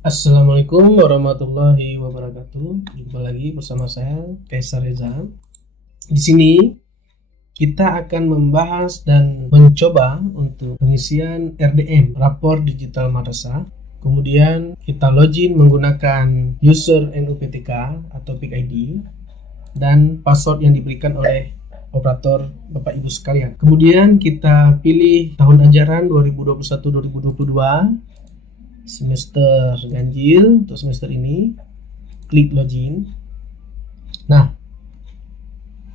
Assalamualaikum warahmatullahi wabarakatuh. Jumpa lagi bersama saya Kaisar Reza. Di sini kita akan membahas dan mencoba untuk pengisian RDM, rapor digital madrasah. Kemudian kita login menggunakan user NUPTK atau PIK ID dan password yang diberikan oleh operator Bapak Ibu sekalian. Kemudian kita pilih tahun ajaran 2021-2022, semester ganjil untuk semester ini, klik login. Nah,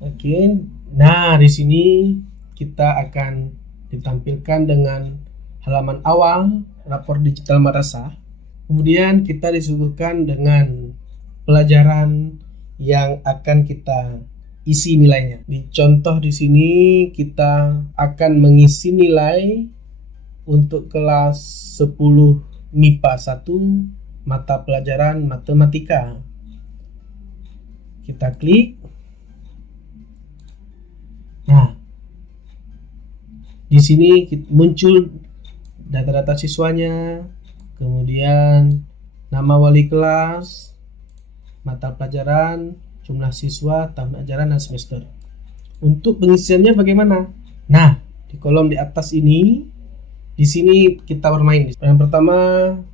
oke. Nah, di sini kita akan ditampilkan dengan halaman awal rapor digital madrasah. Kemudian kita disuguhkan dengan pelajaran yang akan kita isi nilainya. Di contoh di sini kita akan mengisi nilai untuk kelas 10 MIPA 1 mata pelajaran matematika. Kita klik. Nah, di sini muncul data-data siswanya, kemudian nama wali kelas, mata pelajaran, jumlah siswa, tahun ajaran dan semester. Untuk pengisiannya bagaimana? Nah, di kolom di atas ini, di sini kita bermain. Yang pertama,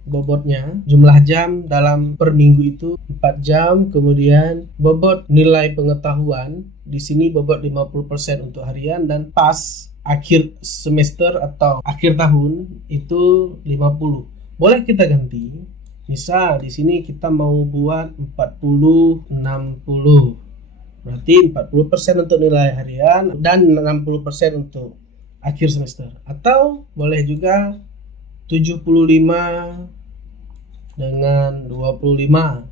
bobotnya, jumlah jam dalam per minggu itu 4 jam, kemudian bobot nilai pengetahuan, di sini bobot 50% untuk harian, dan pas akhir semester atau akhir tahun itu 50. Boleh kita ganti. Misal di sini kita mau buat 40 60. Berarti 40% untuk nilai harian dan 60% untuk akhir semester, atau boleh juga 75 dengan 25,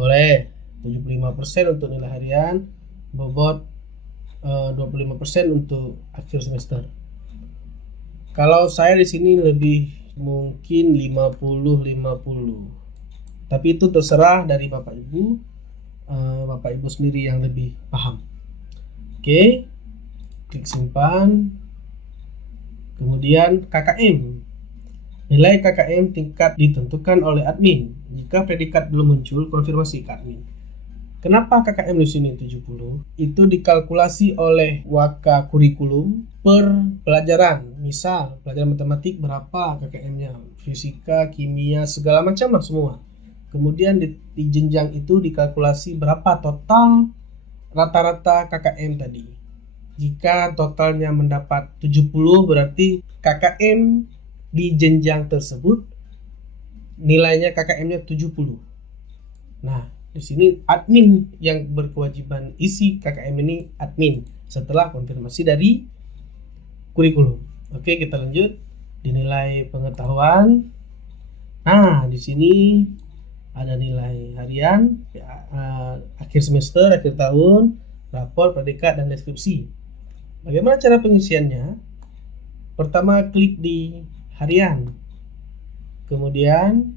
boleh 75% untuk nilai harian, bobot 25% untuk akhir semester. Kalau saya di sini lebih mungkin 50-50, tapi itu terserah dari Bapak Ibu sendiri yang lebih paham. Oke, klik simpan. Kemudian KKM. Nilai KKM tingkat ditentukan oleh admin. Jika predikat belum muncul, konfirmasi ke admin. Kenapa KKM di sini 70? Itu dikalkulasi oleh Waka kurikulum per pelajaran. Misal, pelajaran matematik berapa KKM-nya? Fisika, kimia, segala macam lah semua. Kemudian di jenjang itu dikalkulasi berapa total rata-rata KKM tadi. Jika totalnya mendapat 70, berarti KKM di jenjang tersebut nilainya KKM-nya 70. Nah, di sini admin yang berkewajiban isi KKM ini, admin, setelah konfirmasi dari kurikulum. Oke, kita lanjut. Dinilai pengetahuan. Nah, di sini ada nilai harian, akhir semester, akhir tahun, rapor, predikat, dan deskripsi. Bagaimana cara pengisiannya? Pertama, klik di harian. Kemudian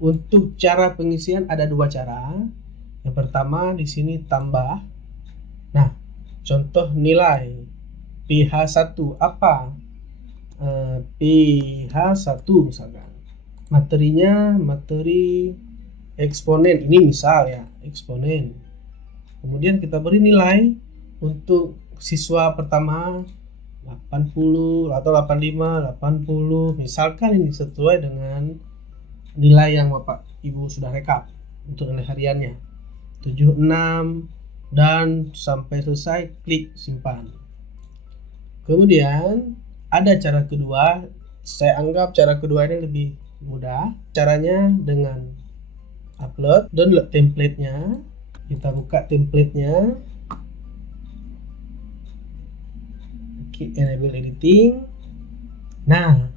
untuk cara pengisian ada dua cara. Yang pertama di sini tambah. Nah, contoh nilai PH1 apa? PH1 misalkan. Materinya materi eksponen. Ini misal ya, eksponen. Kemudian kita beri nilai untuk siswa pertama 80 atau 85, 80, misalkan ini sesuai dengan nilai yang Bapak Ibu sudah rekap untuk nilai hariannya 76, dan sampai selesai klik simpan. Kemudian ada cara kedua. Saya anggap cara kedua ini lebih mudah. Caranya dengan download template-nya. Kita buka template-nya, enable editing. Nah,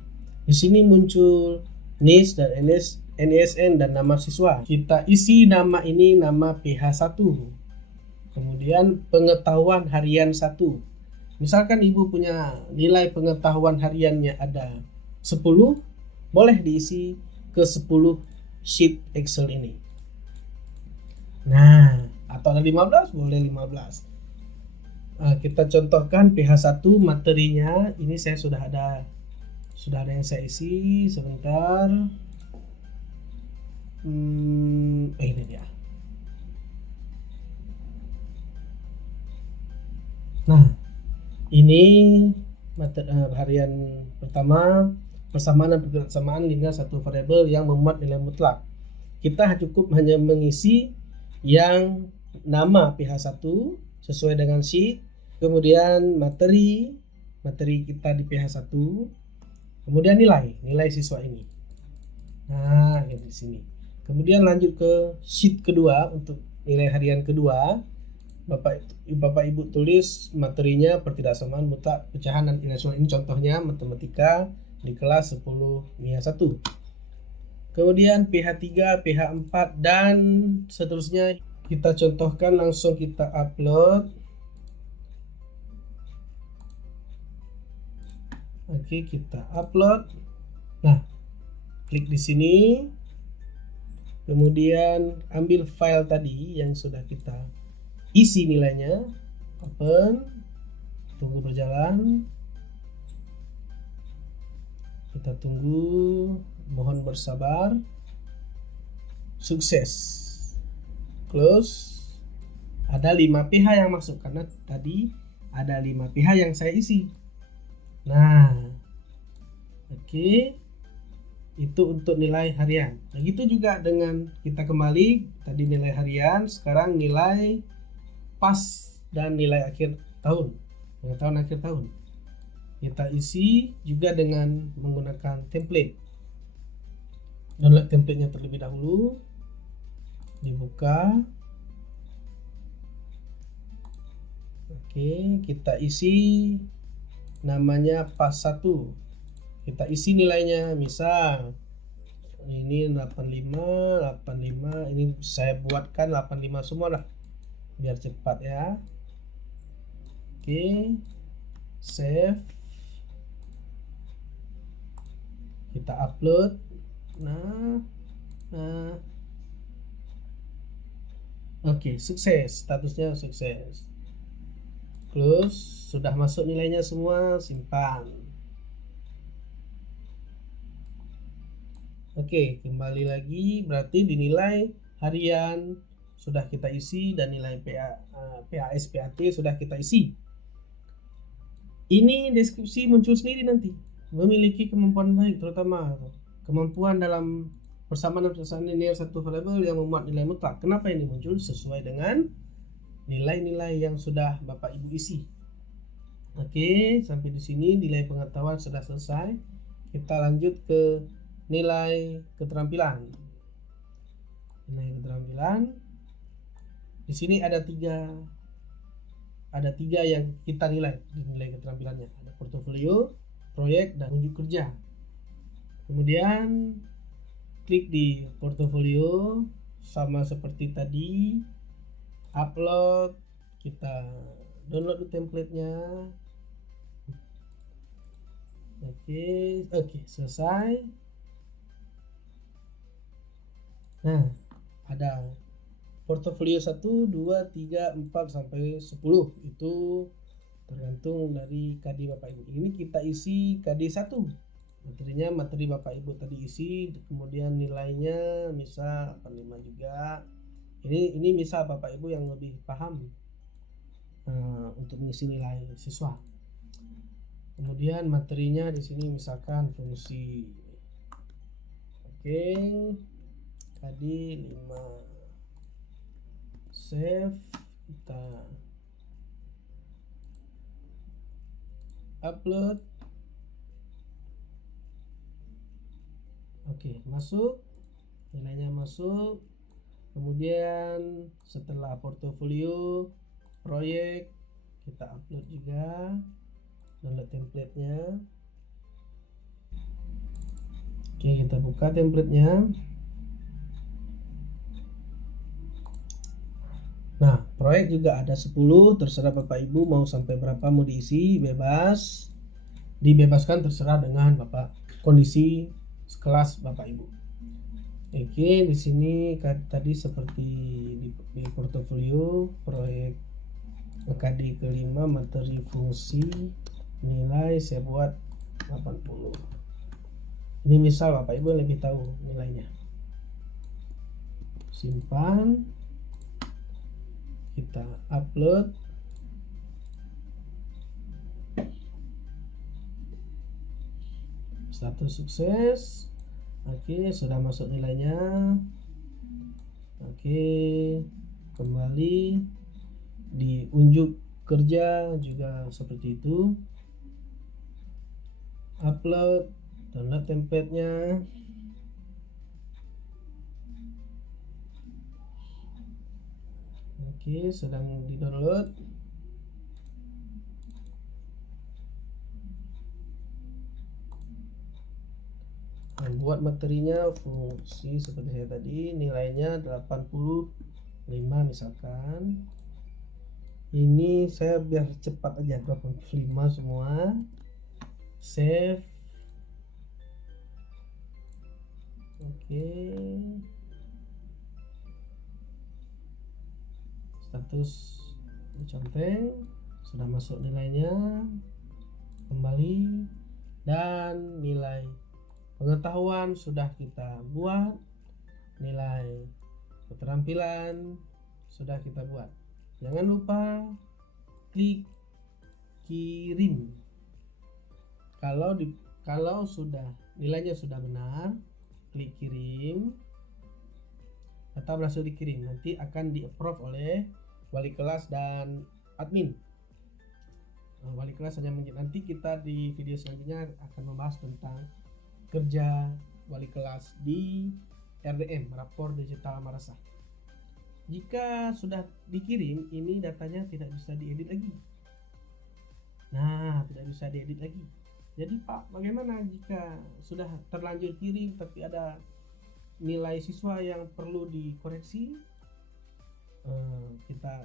di sini muncul NIS dan NISN dan nama siswa. Kita isi nama ini nama PH1. Kemudian pengetahuan harian 1. Misalkan Ibu punya nilai pengetahuan hariannya ada 10, boleh diisi ke 10 sheet Excel ini. Nah, atau ada 15, boleh 15. Kita contohkan PH1 materinya. Ini saya sudah ada yang saya isi sebentar. Ini dia. Nah, ini harian pertama, persamaan dan persamaan dengan satu variabel yang memuat nilai mutlak. Kita cukup hanya mengisi yang nama pH1 sesuai dengan sheet, kemudian materi kita di pH1, kemudian nilai siswa ini. Nah, di sini. Kemudian lanjut ke sheet kedua untuk nilai harian kedua. Bapak Ibu tulis materinya pertidaksamaan mutlak pecahan dan irasional. Ini contohnya matematika di kelas 10 MIA 1. Kemudian pH3, pH4 dan seterusnya kita contohkan, langsung kita upload. Oke, kita upload. Nah, klik di sini. Kemudian ambil file tadi yang sudah kita isi nilainya, open, tunggu berjalan, kita tunggu, mohon bersabar, sukses, close. Ada 5 pH yang masuk karena tadi ada 5 pH yang saya isi. Nah, oke, itu untuk nilai harian. Begitu juga dengan kita kembali tadi nilai harian, sekarang nilai pas dan nilai akhir tahun, pengetahuan akhir tahun. Kita isi juga dengan menggunakan template. Download templatenya terlebih dahulu, dibuka. Oke, kita isi namanya pas 1. Kita isi nilainya, misal ini 85, ini saya buatkan 85 semua lah biar cepat ya. Oke, save, kita upload. Nah, oke, sukses, statusnya sukses, close. Sudah masuk nilainya semua, simpan. Oke, kembali lagi, berarti dinilai harian sudah kita isi dan nilai PAS PAT sudah kita isi. Ini deskripsi muncul sendiri nanti. Memiliki kemampuan baik, terutama kemampuan dalam persamaan dan persamaan linear satu variabel yang memuat nilai mutlak. Kenapa ini muncul? Sesuai dengan nilai-nilai yang sudah Bapak Ibu isi. Oke, sampai di sini nilai pengetahuan sudah selesai. Kita lanjut ke nilai keterampilan. Nilai keterampilan. Di sini ada tiga yang kita nilai di nilai keterampilannya. Ada portofolio, proyek, dan unjuk kerja. Kemudian klik di portofolio, sama seperti tadi, upload, kita download templatenya. Oke, selesai. Nah, ada portofolio 1, 2, 3, 4 sampai 10. Itu tergantung dari KD Bapak Ibu. Ini kita isi KD 1. Materinya materi Bapak Ibu tadi isi, kemudian nilainya misal 85 juga. Ini misal Bapak Ibu yang lebih paham untuk mengisi nilai siswa. Kemudian materinya di sini misalkan fungsi. Oke. KD 5. Save, kita upload. Oke, masuk, nilainya masuk. Kemudian setelah portofolio, proyek, kita upload juga, download templatenya. Oke, kita buka templatenya. Nah, proyek juga ada 10, terserah Bapak Ibu mau sampai berapa mau diisi, bebas. Dibebaskan terserah dengan Bapak kondisi kelas Bapak Ibu. Oke, di sini tadi seperti di portofolio, proyek KD kelima, materi fungsi, nilai saya buat 80. Ini misal Bapak Ibu lebih tahu nilainya. simpan, kita upload. Status sukses. Oke, sudah masuk nilainya. Oke, kembali diunjuk kerja juga seperti itu. Upload, download template-nya. Oke, sedang di-download. Buat materinya fungsi seperti saya tadi, nilainya 85 misalkan. Ini saya biar cepat aja, 85 semua. Save. Oke. Status diconteng, sudah masuk nilainya. Kembali, dan nilai pengetahuan sudah kita buat, nilai keterampilan sudah kita buat. Jangan lupa klik kirim. Kalau sudah nilainya sudah benar, klik kirim, atau langsung dikirim. Nanti akan di-approve oleh wali kelas dan admin. Wali kelas hanya nanti kita di video selanjutnya akan membahas tentang kerja wali kelas di RDM, rapor digital madrasah. Jika sudah dikirim, ini datanya tidak bisa diedit lagi. Nah, tidak bisa diedit lagi. Jadi Pak, bagaimana jika sudah terlanjur kirim tapi ada nilai siswa yang perlu dikoreksi?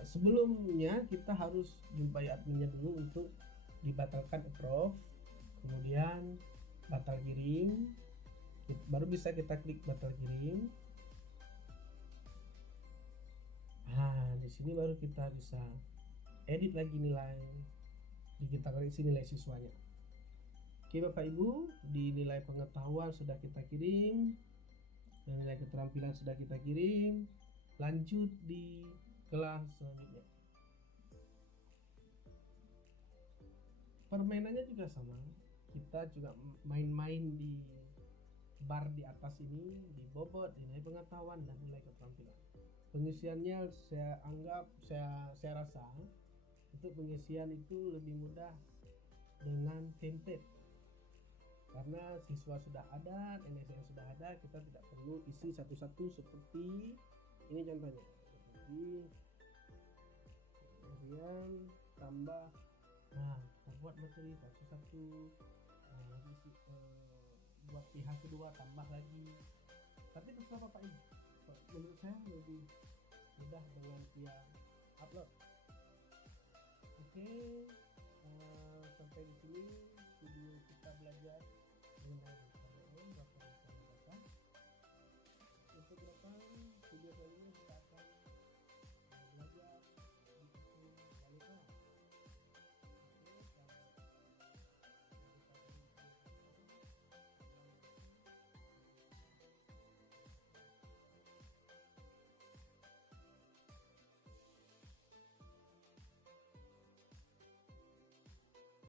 Sebelumnya kita harus jumpai adminnya dulu untuk dibatalkan approve, kemudian batal kirim, baru bisa kita klik batal kirim. Nah, di sini baru kita bisa edit lagi nilai, kita koreksi nilai siswanya. Oke Bapak Ibu, di nilai pengetahuan sudah kita kirim, dan nilai keterampilan sudah kita kirim. Lanjut di kelas selanjutnya. Permainannya juga sama. Kita juga main-main di bar di atas ini, di bobot, nilai pengetahuan dan nilai keterampilan. Pengisiannya saya rasa untuk pengisian itu lebih mudah dengan template, karena siswa sudah ada, NSN sudah ada, kita tidak perlu isi satu-satu seperti ini contohnya, seperti kemudian tambah. Nah, kita buat materi satu-satu, buat pihak kedua tambah lagi. Tapi terserah Bapak Ibu, menurut saya lebih mudah dengan via upload. Oke, sampai di sini video kita belajar mengenai berapa untuk video selanjutnya